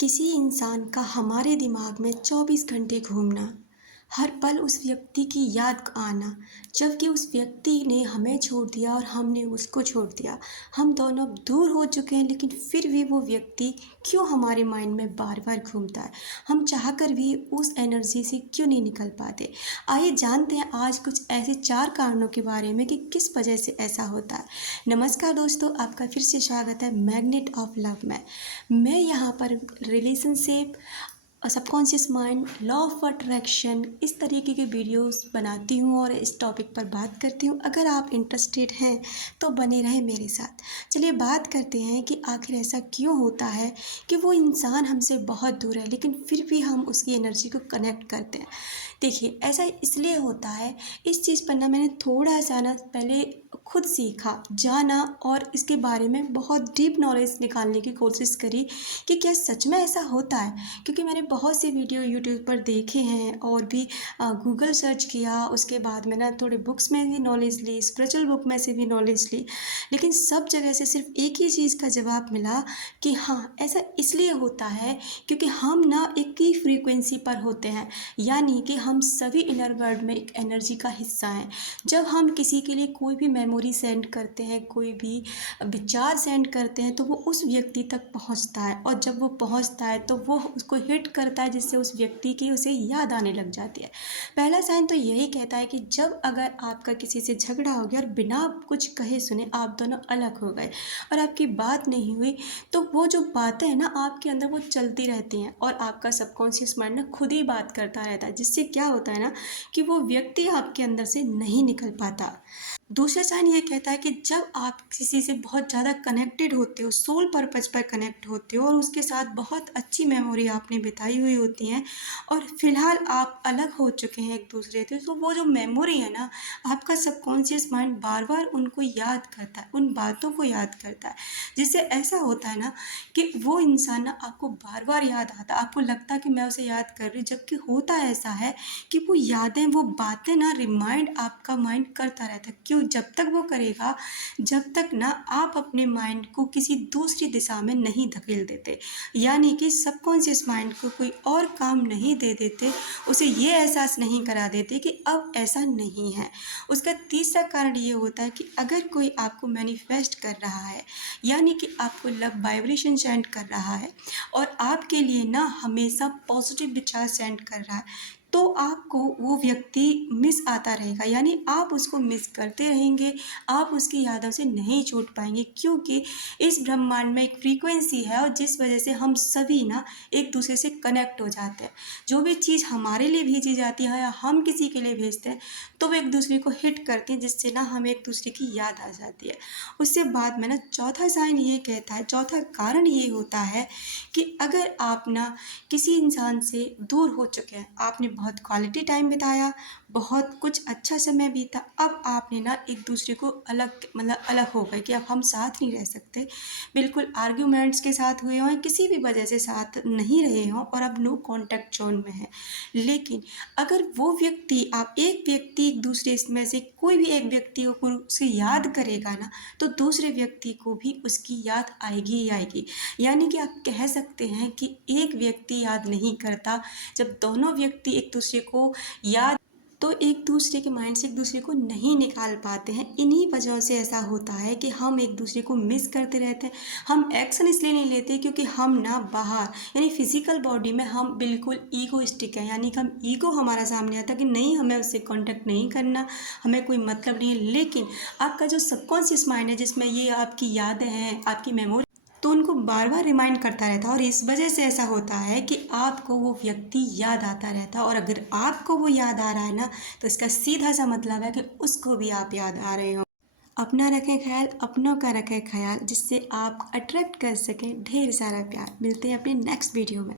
किसी इंसान का हमारे दिमाग में 24 घंटे घूमना, हर पल उस व्यक्ति की याद आना, जबकि उस व्यक्ति ने हमें छोड़ दिया और हमने उसको छोड़ दिया। हम दोनों अब दूर हो चुके हैं, लेकिन फिर भी वो व्यक्ति क्यों हमारे माइंड में बार बार घूमता है। हम चाहकर भी उस एनर्जी से क्यों नहीं निकल पाते। आइए जानते हैं आज कुछ ऐसे 4 कारणों के बारे में कि किस वजह से ऐसा होता है। नमस्कार दोस्तों, आपका फिर से स्वागत है मैग्नेट ऑफ लव में। मैं यहाँ पर relationship, subconscious mind, law of attraction, इस तरीके के वीडियोस बनाती हूँ और इस टॉपिक पर बात करती हूँ। अगर आप इंटरेस्टेड हैं तो बने रहें मेरे साथ। चलिए बात करते हैं कि आखिर ऐसा क्यों होता है कि वो इंसान हमसे बहुत दूर है, लेकिन फिर भी हम उसकी एनर्जी को कनेक्ट करते हैं। देखिए, ऐसा इसलिए होता है, इस चीज़ पर ना मैंने थोड़ा सा ना पहले खुद सीखा, जाना और इसके बारे में बहुत डीप नॉलेज निकालने की कोशिश करी कि क्या सच में ऐसा होता है। क्योंकि मैंने बहुत से वीडियो यूट्यूब पर देखे हैं और भी गूगल सर्च किया। उसके बाद मैंने थोड़े बुक्स में भी नॉलेज ली, स्पिरिचुअल बुक में से भी नॉलेज ली, लेकिन सब जगह से सिर्फ एक ही चीज़ का जवाब मिला कि हाँ, ऐसा इसलिए होता है क्योंकि हम ना एक ही फ्रीक्वेंसी पर होते हैं। यानी कि हम सभी इनर वर्ल्ड में एक एनर्जी का हिस्सा हैं। जब हम किसी के लिए कोई भी मेमोरी सेंड करते हैं, कोई भी विचार सेंड करते हैं, तो वो उस व्यक्ति तक पहुंचता है, और जब वो पहुंचता है तो वो उसको हिट करता है, जिससे उस व्यक्ति की उसे याद आने लग जाती है। पहला साइन तो यही कहता है कि जब अगर आपका किसी से झगड़ा हो गया और बिना कुछ कहे सुने आप दोनों अलग हो गए और आपकी बात नहीं हुई, तो वो जो बातें हैं ना आपके अंदर वो चलती रहती हैं और आपका सबकॉन्शियस माइंड ना खुद ही बात करता रहता है, जिससे क्या होता है ना कि वो व्यक्ति आपके अंदर से नहीं निकल पाता। दूसरा साइन ये कहता है कि जब आप किसी से बहुत ज़्यादा कनेक्टेड होते हो, सोल पर्पज पर कनेक्ट होते हो और उसके साथ बहुत अच्छी मेमोरी आपने बिताई हुई होती हैं और फिलहाल आप अलग हो चुके हैं एक दूसरे से, तो वो जो मेमोरी है ना, आपका सबकॉन्शियस माइंड बार बार उनको याद करता है, उन बातों को याद करता है, जिससे ऐसा होता है ना कि वो इंसान ना आपको बार बार याद आता है। आपको लगता है कि मैं उसे याद कर रही हूँ, जबकि होता ऐसा है कि वो यादें, वो बातें ना रिमाइंड आपका माइंड करता रहता है। क्यों? जब तक वो करेगा, जब तक ना आप अपने माइंड को किसी दूसरी दिशा में नहीं धकेल देते, यानी कि सबकॉन्शियस माइंड को कोई और काम नहीं दे देते, उसे ये एहसास नहीं करा देते कि अब ऐसा नहीं है। उसका तीसरा कारण ये होता है कि अगर कोई आपको मैनिफेस्ट कर रहा है, यानी कि आपको लव वाइब्रेशन सेंड कर रहा है और आपके लिए ना हमेशा पॉजिटिव विचार सेंड कर रहा है, तो आपको वो व्यक्ति मिस आता रहेगा, यानी आप उसको मिस करते रहेंगे, आप उसकी यादों से नहीं छूट पाएंगे, क्योंकि इस ब्रह्मांड में एक फ्रीक्वेंसी है और जिस वजह से हम सभी ना एक दूसरे से कनेक्ट हो जाते हैं। जो भी चीज़ हमारे लिए भेजी जाती है या हम किसी के लिए भेजते हैं, तो वो एक दूसरे को हिट करती है, जिससे ना हमें एक दूसरे की याद आ जाती है। उससे बाद में ना चौथा साइन ये कहता है, चौथा कारण ये होता है कि अगर आप ना किसी इंसान से दूर हो चुके हैं, आपने बहुत क्वालिटी टाइम बिताया, बहुत कुछ अच्छा समय बीता, अब आपने ना एक दूसरे को अलग हो गए कि अब हम साथ नहीं रह सकते, बिल्कुल आर्ग्यूमेंट्स के साथ हुए हों, किसी भी वजह से साथ नहीं रहे हों और अब नो कॉन्टैक्ट जोन में है। लेकिन अगर वो व्यक्ति, आप एक व्यक्ति एक दूसरे में से कोई भी एक व्यक्ति को उसे याद करेगा ना, तो दूसरे व्यक्ति को भी उसकी याद आएगी ही आएगी। यानी कि आप कह सकते हैं कि एक व्यक्ति याद नहीं करता, जब दोनों व्यक्ति एक दूसरे को याद, तो एक दूसरे के माइंड से एक दूसरे को नहीं निकाल पाते हैं। इन्हीं वजहों से ऐसा होता है कि हम एक दूसरे को मिस करते रहते हैं। हम एक्शन इसलिए नहीं लेते क्योंकि हम ना बाहर, यानी फिजिकल बॉडी में हम बिल्कुल ईगोइस्टिक हैं, यानी कि हम ईगो हमारा सामने आता है कि नहीं, हमें उससे कांटेक्ट नहीं करना, हमें कोई मतलब नहीं है। लेकिन आपका जो सबकॉन्शियस माइंड है, जिसमें ये आपकी यादें हैं, आपकी मेमोरी, तो उनको बार बार रिमाइंड करता रहता है और इस वजह से ऐसा होता है कि आपको वो व्यक्ति याद आता रहता है। और अगर आपको वो याद आ रहा है ना, तो इसका सीधा सा मतलब है कि उसको भी आप याद आ रहे हो। अपना रखें ख्याल, अपनों का रखें ख्याल, जिससे आप अट्रैक्ट कर सकें ढेर सारा प्यार। मिलते हैं अपने नेक्स्ट वीडियो में।